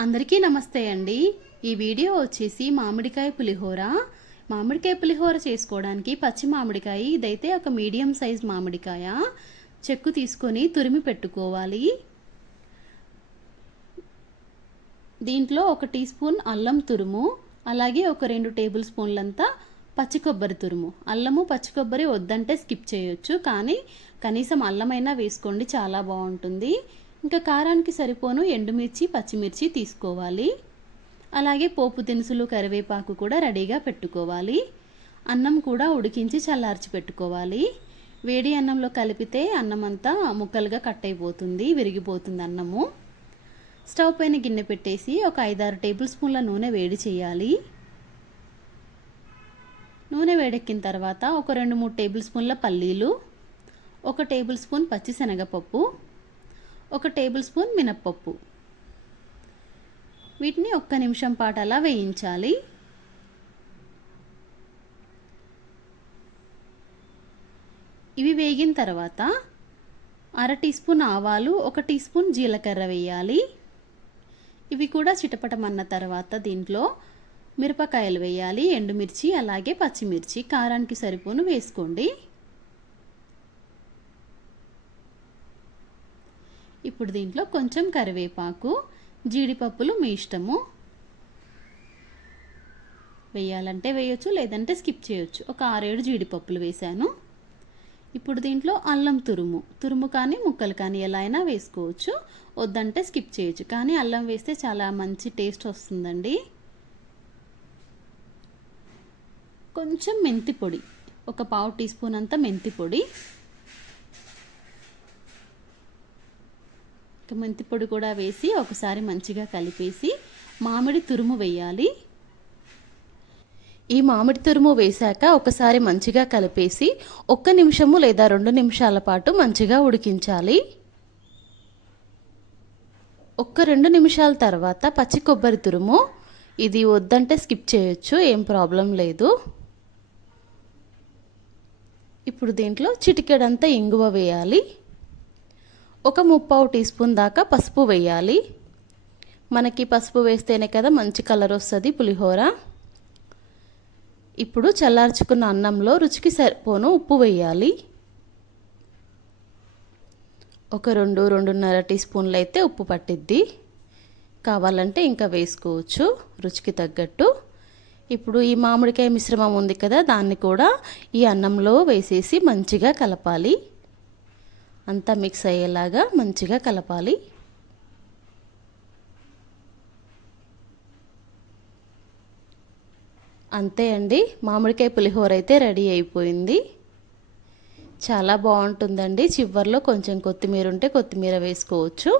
అందరికీ నమస్తే అండి. ఈ వీడియో వచ్చేసి మామిడికాయ పులిహోర. మామిడికాయ పులిహోర చేసుకోవడానికి పచ్చి మామిడికాయ, ఇదైతే ఒక మీడియం సైజ్ మామిడికాయ, చెక్కు తీసుకొని తురిమి పెట్టుకోవాలి. దీంట్లో 1 టీ స్పూన్ అల్లం తురుము, అలాగే ఒక 2 టేబుల్ స్పూన్లంతా పచ్చి కొబ్బరి తురుము. అల్లము పచ్చి కొబ్బరి వద్దంటే స్కిప్ చేయొచ్చు, కానీ కనీసం అల్లమైనా వేసుకోండి, చాలా బాగుంటుంది. ఇంకా కారానికి సరిపోను ఎండుమిర్చి, పచ్చిమిర్చి తీసుకోవాలి. అలాగే పోపు దినుసులు, కరివేపాకు కూడా రెడీగా పెట్టుకోవాలి. అన్నం కూడా ఉడికించి చల్లార్చి పెట్టుకోవాలి. వేడి అన్నంలో కలిపితే అన్నం అంతా ముక్కలుగా కట్ అయిపోతుంది, విరిగిపోతుంది అన్నము. స్టవ్ పైన గిన్నె పెట్టేసి ఒక 5-6 టేబుల్ స్పూన్ల నూనె వేడి చేయాలి. నూనె వేడెక్కిన తర్వాత ఒక 2-3 టేబుల్ స్పూన్ల పల్లీలు, 1 టేబుల్ స్పూన్ పచ్చిశనగపప్పు, 1 టేబుల్ స్పూన్ మినప్పప్పు, వీటిని 1 నిమిషం పాటు అలా వేయించాలి. ఇవి వేగిన తర్వాత 1/2 టీ స్పూన్ ఆవాలు, 1 టీ స్పూన్ జీలకర్ర వేయాలి. ఇవి కూడా చిటపటమన్న తర్వాత దీంట్లో మిరపకాయలు వేయాలి, ఎండుమిర్చి అలాగే పచ్చిమిర్చి కారానికి సరిపోను వేసుకోండి. ఇప్పుడు దీంట్లో కొంచెం కరివేపాకు, జీడిపప్పులు మీ ఇష్టము, వేయాలంటే వేయొచ్చు, లేదంటే స్కిప్ చేయొచ్చు. ఒక 6-7 జీడిపప్పులు వేసాను. ఇప్పుడు దీంట్లో అల్లం తురుము కానీ ముక్కలు కానీ ఎలా అయినా వేసుకోవచ్చు, వద్దంటే స్కిప్ చేయొచ్చు, కానీ అల్లం వేస్తే చాలా మంచి టేస్ట్ వస్తుందండి. కొంచెం మెంతి పొడి, ఒక 1/2 టీ స్పూన్ అంత మెంతి పొడి. మెంతి పొడి కూడా వేసి ఒకసారి మంచిగా కలిపేసి మామిడి తురుము వేయాలి. ఈ మామిడి తురుము వేశాక ఒకసారి మంచిగా కలిపేసి 1 నిమిషము లేదా 2 నిమిషాల పాటు మంచిగా ఉడికించాలి. 1-2 నిమిషాల తర్వాత పచ్చి కొబ్బరి తురుము, ఇది వద్దంటే స్కిప్ చేయొచ్చు, ఏం ప్రాబ్లం లేదు. ఇప్పుడు దీంట్లో చిటికెడంతా ఇంగువ వేయాలి. ఒక 3/4 టీ స్పూన్ దాకా పసుపు వేయాలి. మనకి పసుపు వేస్తేనే కదా మంచి కలర్ వస్తుంది పులిహోర. ఇప్పుడు చల్లార్చుకున్న అన్నంలో రుచికి సరిపోను ఉప్పు వేయాలి. ఒక 2-2.5 టీ స్పూన్లు అయితే ఉప్పు పట్టిద్ది, కావాలంటే ఇంకా వేసుకోవచ్చు రుచికి తగ్గట్టు. ఇప్పుడు ఈ మామిడికాయ మిశ్రమం ఉంది కదా, దాన్ని కూడా ఈ అన్నంలో వేసేసి మంచిగా కలపాలి. అంతా మిక్స్ అయ్యేలాగా మంచిగా కలపాలి. అంతే అండి, మామిడికాయ పులిహోర అయితే రెడీ అయిపోయింది. చాలా బాగుంటుందండి. చివర్లో కొంచెం కొత్తిమీర ఉంటే కొత్తిమీర వేసుకోవచ్చు.